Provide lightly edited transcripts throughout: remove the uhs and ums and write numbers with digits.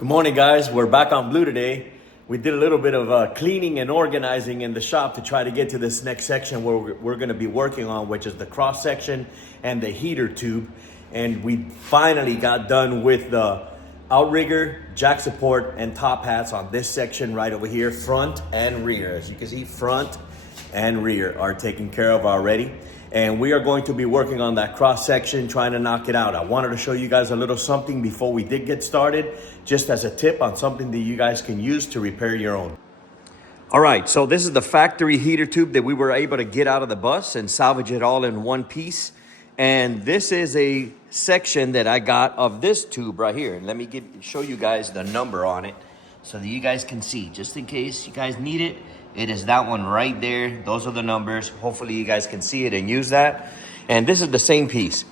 Good morning, guys. We're back on Blue today. We did a little bit of cleaning and organizing in the shop to try to get to this next section where we're going to be working on, which is the cross section and the heater tube. And we finally got done with the outrigger, jack support, and top hats on this section right over here, front and rear. As you can see, front and rear are taken care of already. And we are going to be working on that cross section, trying to knock it out. I wanted to show you guys a little something before we did get started, just as a tip on something that you guys can use to repair your own. All right, so this is the factory heater tube that we were able to get out of the bus and salvage it all in one piece. And this is a section that I got of this tube right here. And let me show you guys the number on it so that you guys can see, just in case you guys need it. It is that one right there. Those are the numbers. Hopefully you guys can see it and use that. And this is the same piece.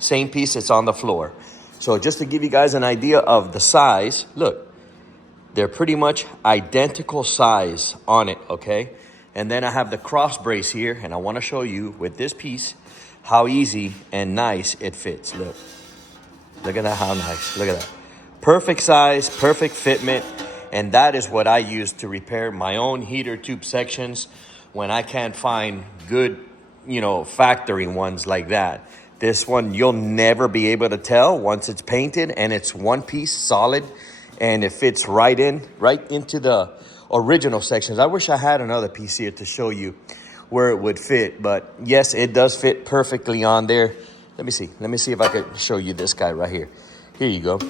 Same piece, it's on the floor. So just to give you guys an idea of the size, look, they're pretty much identical size on it, okay? And then I have the cross brace here, and I want to show you with this piece how easy and nice it fits. Look at that, how nice. Look at that. Factory size, perfect fitment. And that is what I use to repair my own heater tube sections when I can't find good, factory ones like that. This one, you'll never be able to tell once it's painted and it's one piece solid and it fits right into the original sections. I wish I had another piece here to show you where it would fit, but yes, it does fit perfectly on there. Let me see if I could show you this guy right here. Here you go.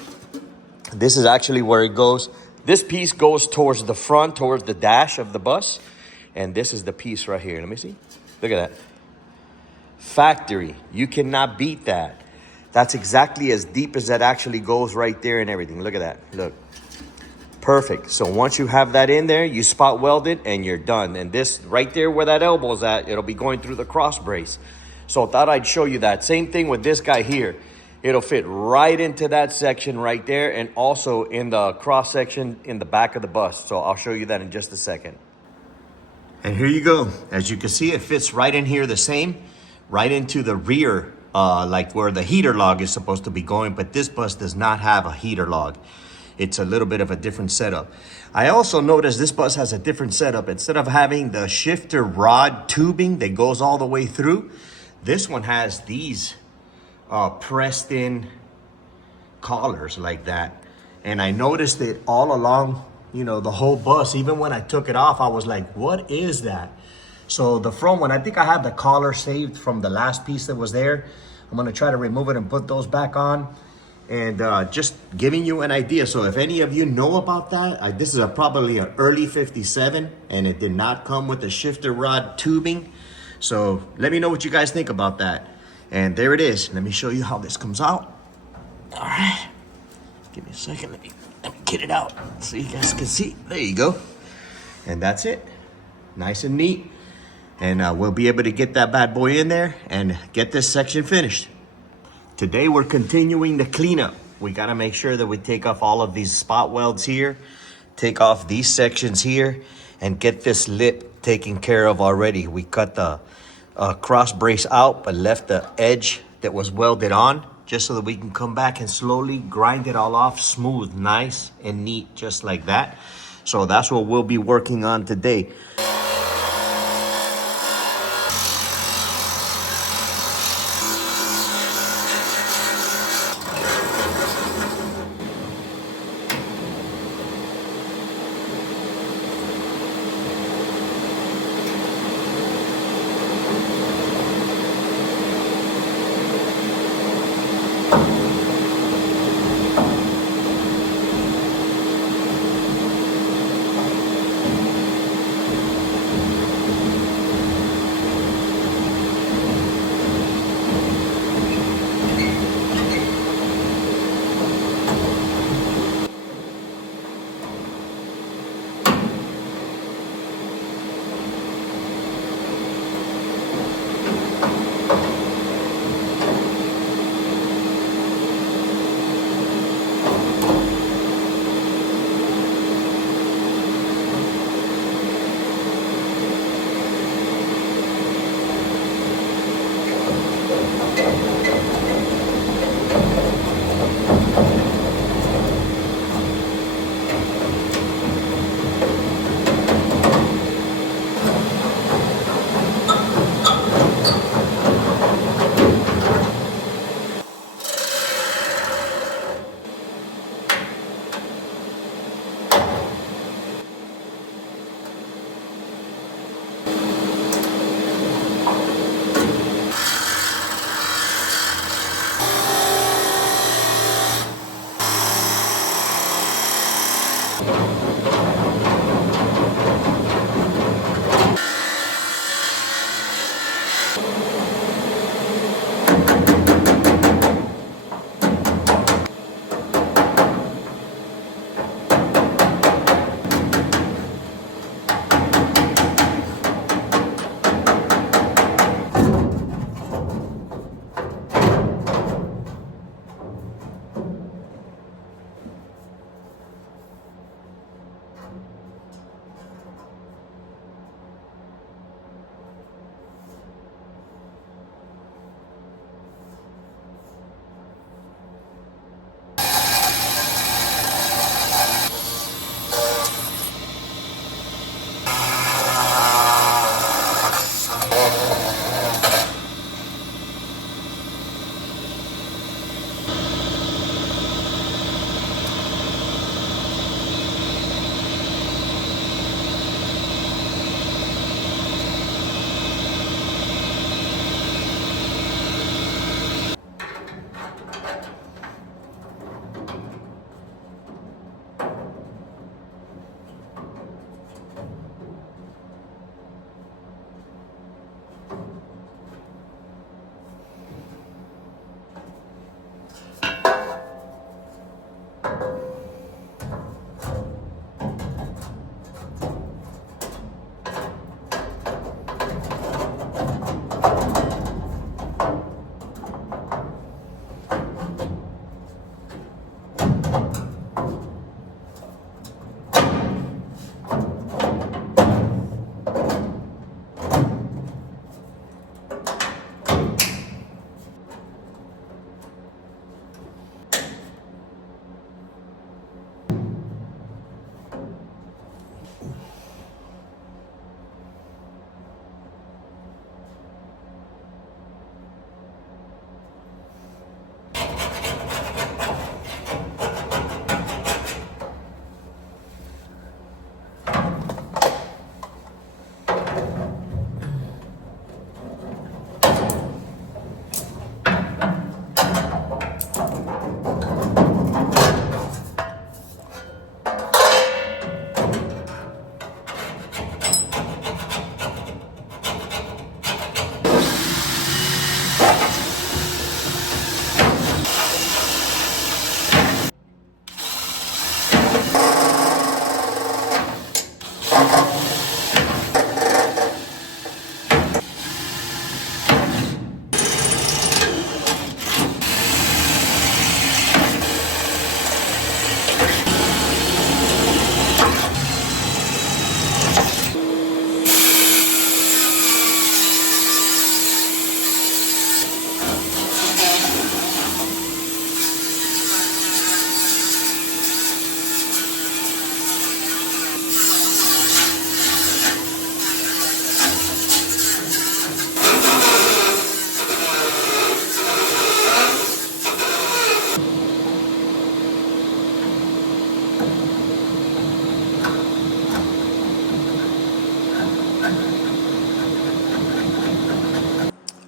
This is actually where it goes. This piece goes towards the front, towards the dash of the bus. And this is the piece right here. Let me see. Look at that. Factory. You cannot beat that. That's exactly as deep as that actually goes right there and everything. Look at that. Look. Perfect. So once you have that in there, you spot weld it and you're done. And this right there where that elbow is at, it'll be going through the cross brace. So I thought I'd show you that. Same thing with this guy here. It'll fit right into that section right there and also in the cross section in the back of the bus. So I'll show you that in just a second. And here you go. As you can see, it fits right in here the same, right into the rear, like where the heater log is supposed to be going. But this bus does not have a heater log. It's a little bit of a different setup. I also noticed this bus has a different setup. Instead of having the shifter rod tubing that goes all the way through, this one has these pressed in collars like that. And I noticed it all along, the whole bus. Even when I took it off, I was like, what is that? So the front one, I think I have the collar saved from the last piece that was there. I'm gonna try to remove it and put those back on. And just giving you an idea. So if any of you know about that, this is probably an early 57 and it did not come with the shifter rod tubing. So let me know what you guys think about that. And there it is. Let me show you how this comes out. All right. Give me a second. Let me get it out so you guys can see. There you go. And that's it. Nice and neat. And we'll be able to get that bad boy in there and get this section finished. Today we're continuing the cleanup. We got to make sure that we take off all of these spot welds here, take off these sections here, and get this lip taken care of already. We cut the cross brace out, but left the edge that was welded on just so that we can come back and slowly grind it all off smooth, nice and neat, just like that. So that's what we'll be working on today.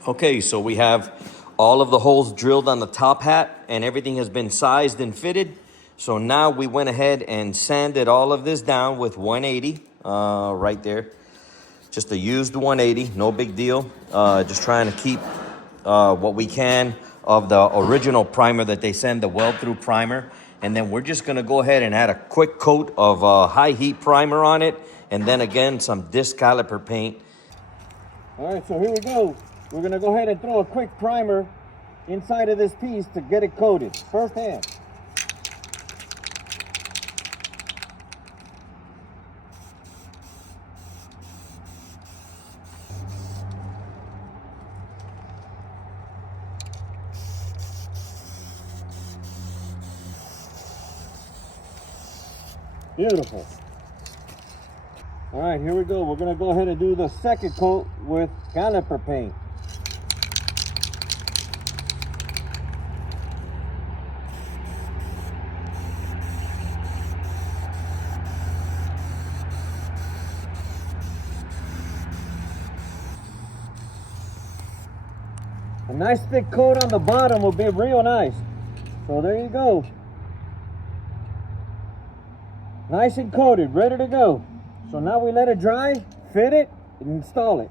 Okay, so we have all of the holes drilled on the top hat and everything has been sized and fitted. So now we went ahead and sanded all of this down with 180 right there. Just a used 180, no big deal. Just trying to keep what we can of the original primer that they send, the weld-through primer. And then we're just gonna go ahead and add a quick coat of high heat primer on it. And then again, some disc caliper paint. All right, so here we go. We're gonna go ahead and throw a quick primer inside of this piece to get it coated firsthand. Beautiful. All right, here we go. We're gonna go ahead and do the second coat with caliper paint. A nice thick coat on the bottom will be real nice. So there you go. Nice and coated, ready to go. So now we let it dry, fit it, and install it.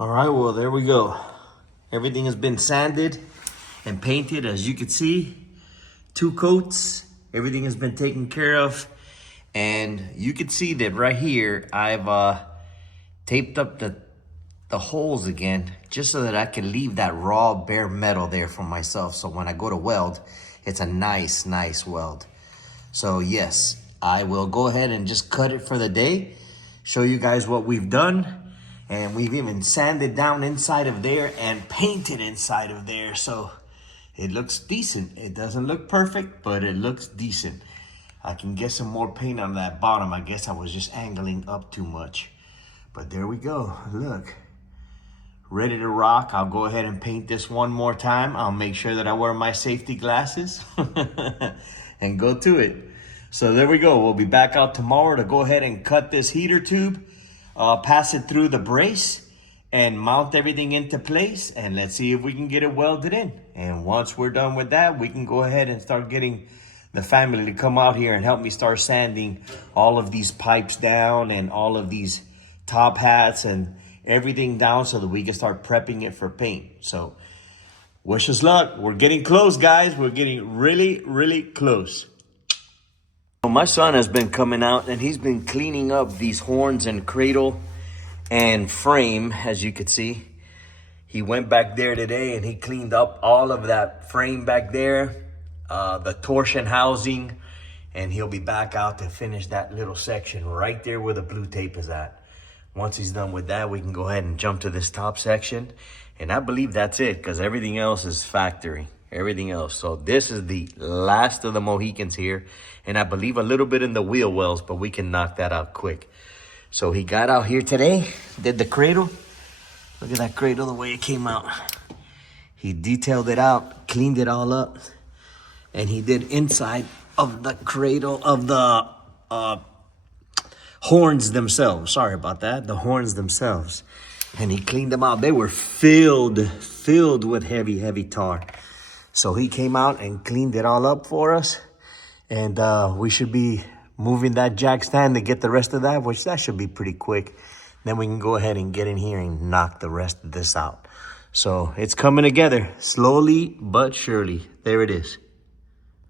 All right, well, there we go. Everything has been sanded and painted, as you can see. 2 coats, everything has been taken care of. And you can see that right here, I've taped up the holes again, just so that I can leave that raw bare metal there for myself. So when I go to weld, it's a nice weld. So yes, I will go ahead and just cut it for the day, show you guys what we've done. And we've even sanded down inside of there and painted inside of there. So it looks decent. It doesn't look perfect, but it looks decent. I can get some more paint on that bottom. I guess I was just angling up too much. But there we go, look. Ready to rock. I'll go ahead and paint this one more time. I'll make sure that I wear my safety glasses and go to it. So there we go. We'll be back out tomorrow to go ahead and cut this heater tube. Pass it through the brace and mount everything into place, and let's see if we can get it welded in. And once we're done with that, we can go ahead and start getting the family to come out here and help me start sanding all of these pipes down and all of these top hats and everything down so that we can start prepping it for paint. So Wish us luck. We're getting close, guys. We're getting really, really close. My son has been coming out and he's been cleaning up these horns and cradle and frame, as you could see. He went back there today and he cleaned up all of that frame back there, the torsion housing, and he'll be back out to finish that little section right there where the blue tape is at. Once he's done with that, we can go ahead and jump to this top section. And I believe that's it, because everything else is factory, everything else. So this is the last of the Mohicans here. And I believe a little bit in the wheel wells, but we can knock that out quick. So he got out here today, did the cradle. Look at that cradle, the way it came out. He detailed it out, cleaned it all up. And he did inside of the cradle of the horns themselves. Sorry about that, the horns themselves. And he cleaned them out. They were filled with heavy tar. So he came out and cleaned it all up for us. And we should be moving that jack stand to get the rest of that, which that should be pretty quick. Then we can go ahead and get in here and knock the rest of this out. So it's coming together slowly but surely. There it is.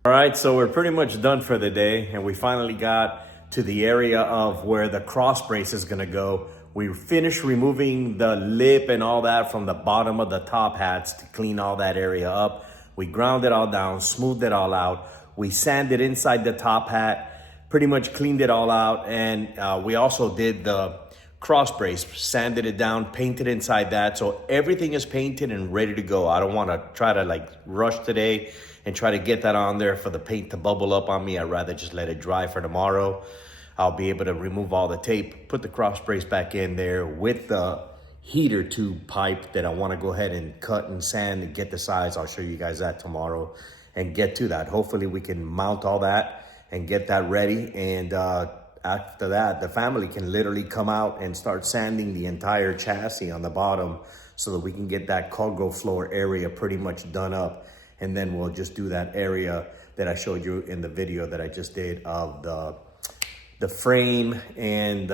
All right, so we're pretty much done for the day, and we finally got to the area of where the cross brace is gonna go. We finished removing the lip and all that from the bottom of the top hats to clean all that area up. We ground it all down, smoothed it all out. We sanded inside the top hat, pretty much cleaned it all out, and we also did the cross brace, sanded it down, painted inside that. So everything is painted and ready to go. I don't want to try to like rush today and try to get that on there for the paint to bubble up on me. I'd rather just let it dry for tomorrow. I'll be able to remove all the tape, put the cross brace back in there with the heater tube pipe that I want to go ahead and cut and sand and get the size. I'll show you guys that tomorrow and get to that. Hopefully we can mount all that and get that ready. And after that, the family can literally come out and start sanding the entire chassis on the bottom so that we can get that cargo floor area pretty much done up. And then we'll just do that area that I showed you in the video that I just did of the frame and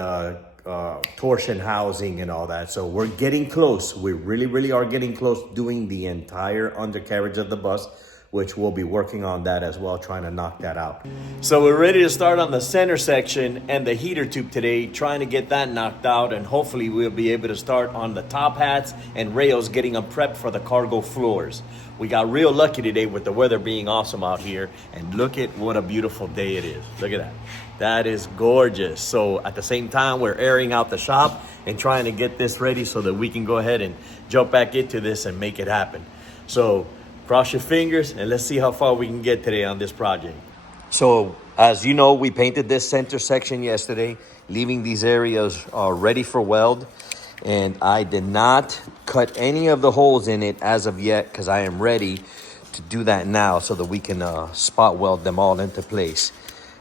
torsion housing and all that. So we're getting close. We really are getting close doing the entire undercarriage of the bus, which we'll be working on that as well, trying to knock that out. So we're ready to start on the center section and the heater tube today, trying to get that knocked out, and hopefully we'll be able to start on the top hats and rails, getting them prepped for the cargo floors. We got real lucky today with the weather being awesome out here, and look at what a beautiful day it is. Look at that. That is gorgeous. So at the same time, we're airing out the shop and trying to get this ready so that we can go ahead and jump back into this and make it happen. So cross your fingers and let's see how far we can get today on this project. So as you know, we painted this center section yesterday, leaving these areas ready for weld. And I did not cut any of the holes in it as of yet, because I am ready to do that now so that we can spot weld them all into place.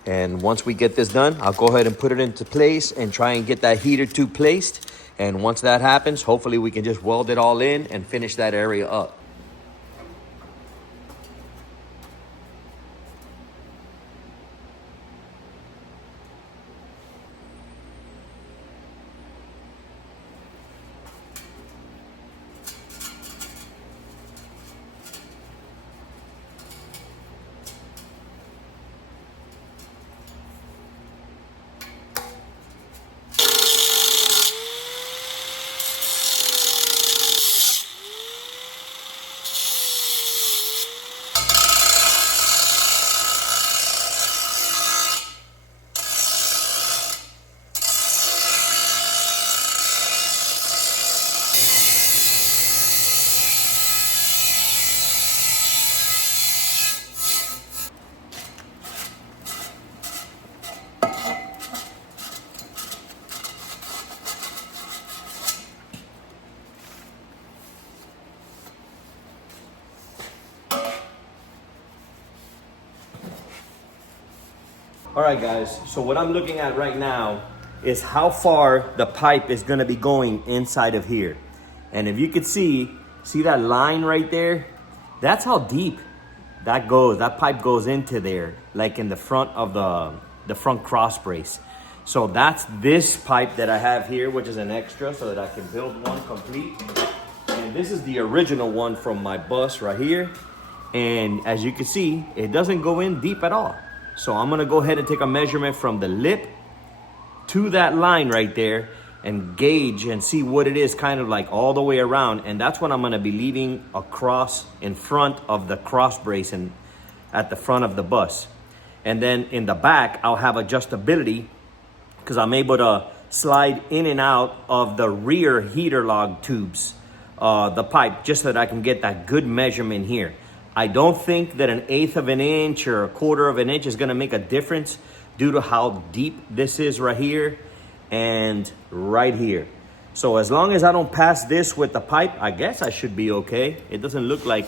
And once we get this done, I'll go ahead and put it into place and try and get that heater tube placed. And once that happens, hopefully we can just weld it all in and finish that area up. All right, guys, so what I'm looking at right now is how far the pipe is gonna be going inside of here. And if you could see that line right there? That's how deep that goes. That pipe goes into there, like in the front of the front cross brace. So that's this pipe that I have here, which is an extra so that I can build one complete. And And this is the original one from my bus right here. And as you can see, it doesn't go in deep at all. So I'm gonna go ahead and take a measurement from the lip to that line right there and gauge and see what it is kind of like all the way around. And that's what I'm gonna be leaving across in front of the cross brace and at the front of the bus. And then in the back, I'll have adjustability because I'm able to slide in and out of the rear heater log tubes, the pipe, just so that I can get that good measurement here. I don't think that 1/8 of an inch or 1/4 of an inch is gonna make a difference due to how deep this is right here and right here. So as long as I don't pass this with the pipe, I guess I should be okay. It doesn't look like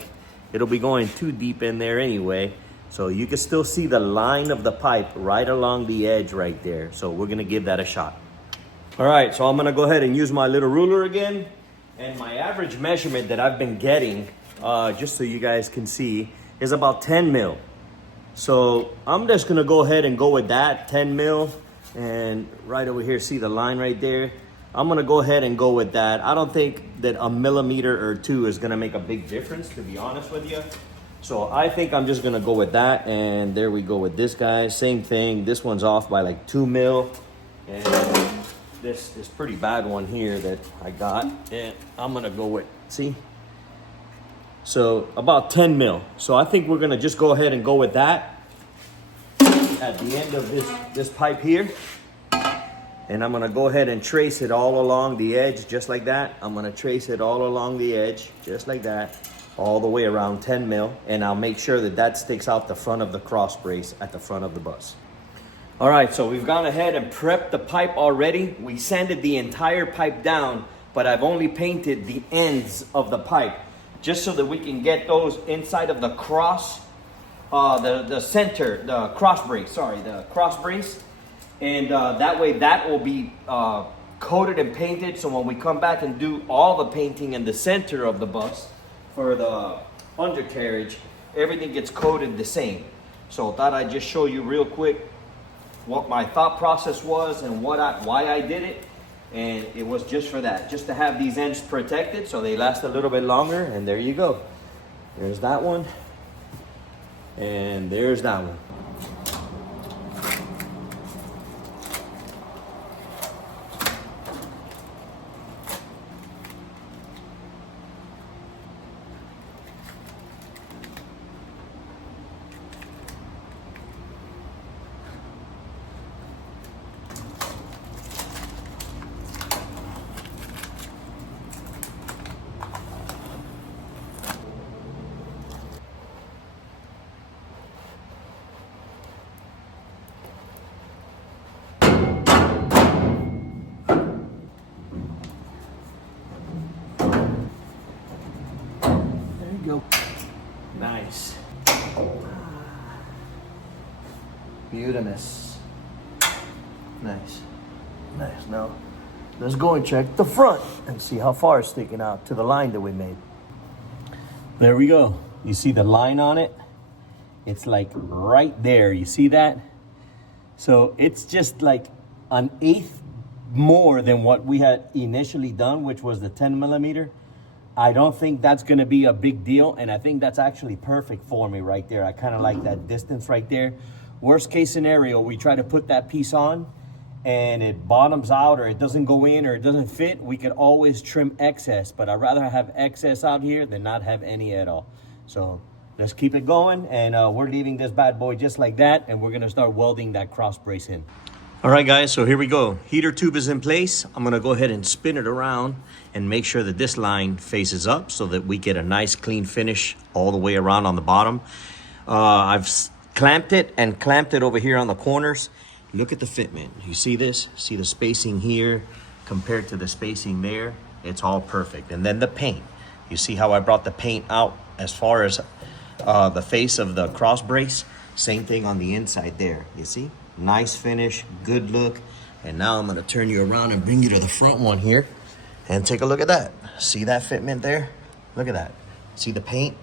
it'll be going too deep in there anyway. So you can still see the line of the pipe right along the edge right there. So we're gonna give that a shot. All right, so I'm gonna go ahead and use my little ruler again. And my average measurement that I've been getting, just so you guys can see, is about 10 mil. So I'm just gonna go ahead and go with that, 10 mil. And right over here, see the line right there? I'm gonna go ahead and go with that. I don't think that a millimeter or two is gonna make a big difference, to be honest with you. So I think I'm just gonna go with that. And there we go with this guy, same thing. This one's off by like 2 mil. And this pretty bad one here that I got, and I'm gonna go with, see? So about 10 mil. So I think we're gonna just go ahead and go with that at the end of this pipe here. And I'm gonna go ahead and trace it all along the edge, just like that. I'm gonna trace it all along the edge, just like that, all the way around 10 mil. And I'll make sure that that sticks out the front of the cross brace at the front of the bus. All right, so we've gone ahead and prepped the pipe already. We sanded the entire pipe down, but I've only painted the ends of the pipe just so that we can get those inside of the cross, the center, the cross brace, the cross brace. And that way that will be coated and painted. So when we come back and do all the painting in the center of the bus for the undercarriage, everything gets coated the same. So I thought I'd just show you real quick what my thought process was and why I did it. And it was just for that, just to have these ends protected so they last a little bit longer. And there you go. There's that one. And there's that one. Go. Nice. Beautimous. Nice. Nice. Now, let's go and check the front and see how far it's sticking out to the line that we made. There we go. You see the line on it? It's like right there. You see that? So it's just like 1/8 more than what we had initially done, which was the 10 millimeter. I don't think that's gonna be a big deal, and I think that's actually perfect for me right there. I kind of like that distance right there. Worst case scenario, we try to put that piece on and it bottoms out or it doesn't go in or it doesn't fit, we could always trim excess, but I'd rather have excess out here than not have any at all. So let's keep it going, and we're leaving this bad boy just like that, and we're gonna start welding that cross brace in. All right, guys, so here we go. Heater tube is in place. I'm gonna go ahead and spin it around and make sure that this line faces up so that we get a nice clean finish all the way around on the bottom. I've clamped it over here on the corners. Look at the fitment. You see this? See the spacing here compared to the spacing there? It's all perfect. And then the paint. You see how I brought the paint out as far as the face of the cross brace? Same thing on the inside there, you see? Nice finish, good look. And now I'm gonna turn you around and bring you to the front one here and take a look at that. See that fitment there? Look at that. See the paint?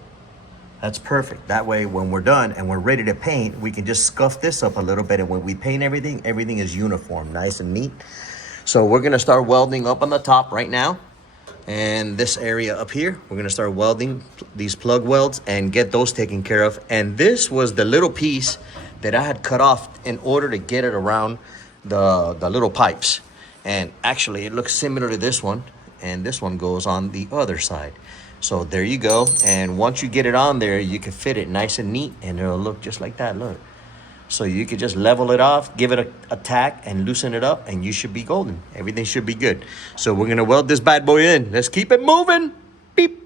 That's perfect. That way, when we're done and we're ready to paint, we can just scuff this up a little bit. And when we paint everything, everything is uniform, nice and neat. So we're gonna start welding up on the top right now. And this area up here, we're gonna start welding these plug welds and get those taken care of. And this was the little piece that I had cut off in order to get it around the little pipes. And actually it looks similar to this one, and this one goes on the other side. So there you go. And once you get it on there, you can fit it nice and neat, and it'll look just like that, look. So you could just level it off, give it a tack, and loosen it up, and you should be golden. Everything should be good. So we're gonna weld this bad boy in. Let's keep it moving. Beep.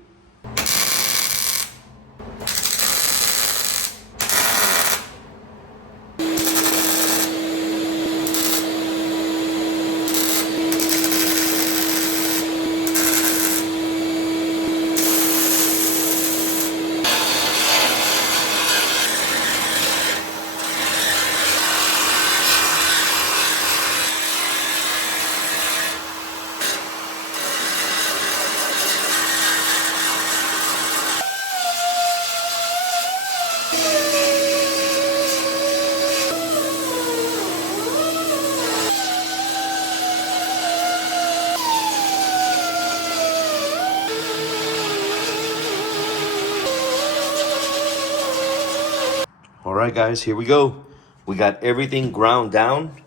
All right, guys, here we go. We got everything ground down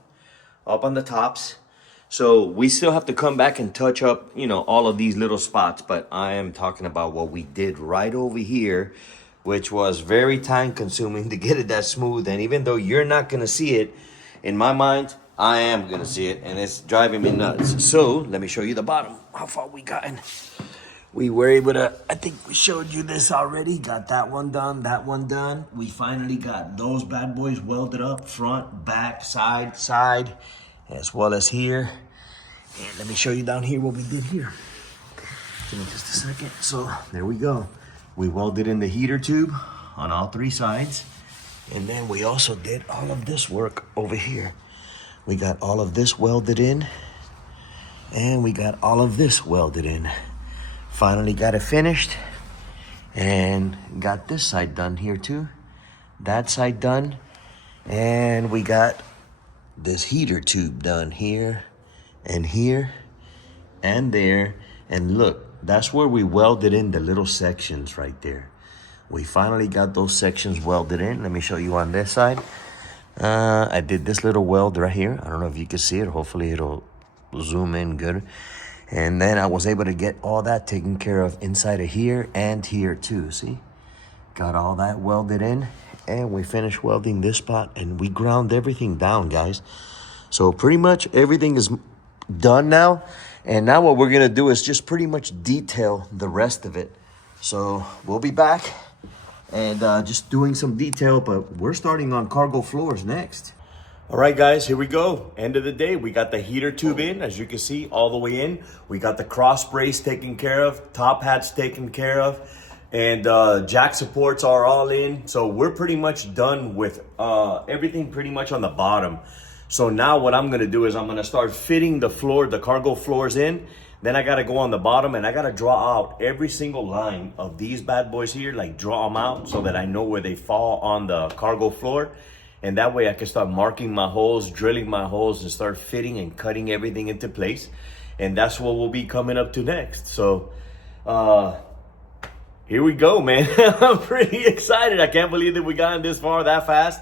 up on the tops. So we still have to come back and touch up, you know, all of these little spots. But I am talking about what we did right over here, which was very time consuming to get it that smooth. And even though you're not going to see it, in my mind, I am going to see it. And it's driving me nuts. So let me show you the bottom, how far we gotten. We were able to, I think we showed you this already. Got that one done, that one done. We finally got those bad boys welded up, front, back, side, as well as here. And let me show you down here what we did here. Give me just a second. So there we go. We welded in the heater tube on all three sides. And then we also did all of this work over here. We got all of this welded in. And we got all of this welded in. Finally got it finished and got this side done here too. That side done. And we got this heater tube done here and there. And look, that's where we welded in the little sections right there. We finally got those sections welded in. Let me show you on this side. I did this little weld right here. I don't know if you can see it. Hopefully it'll zoom in good. And then I was able to get all that taken care of inside of here and here too, see? Got all that welded in, and we finished welding this spot, and we ground everything down, guys. So pretty much everything is done now. And now what we're gonna do is just pretty much detail the rest of it. So we'll be back and just doing some detail, but we're starting on cargo floors next. All right, guys, here we go. End of the day, we got the heater tube in, as you can see, all the way in. We got the cross brace taken care of, top hats taken care of, and jack supports are all in. So we're pretty much done with everything pretty much on the bottom. So now what I'm gonna do is I'm gonna start fitting the floor, the cargo floors in. Then I gotta go on the bottom and I gotta draw out every single line of these bad boys here, like draw them out so that I know where they fall on the cargo floor. And that way I can start marking my holes, drilling my holes, and start fitting and cutting everything into place. And that's what we'll be coming up to next. So here we go, man. I'm pretty excited. I can't believe that we gotten this far that fast.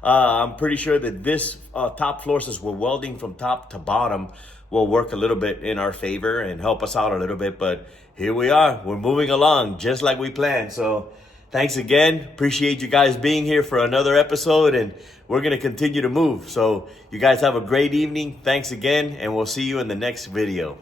I'm pretty sure that this top floor, since we're welding from top to bottom, will work a little bit in our favor and help us out a little bit. But here we are. We're moving along just like we planned. So thanks again. Appreciate you guys being here for another episode, and we're going to continue to move. So you guys have a great evening. Thanks again, and we'll see you in the next video.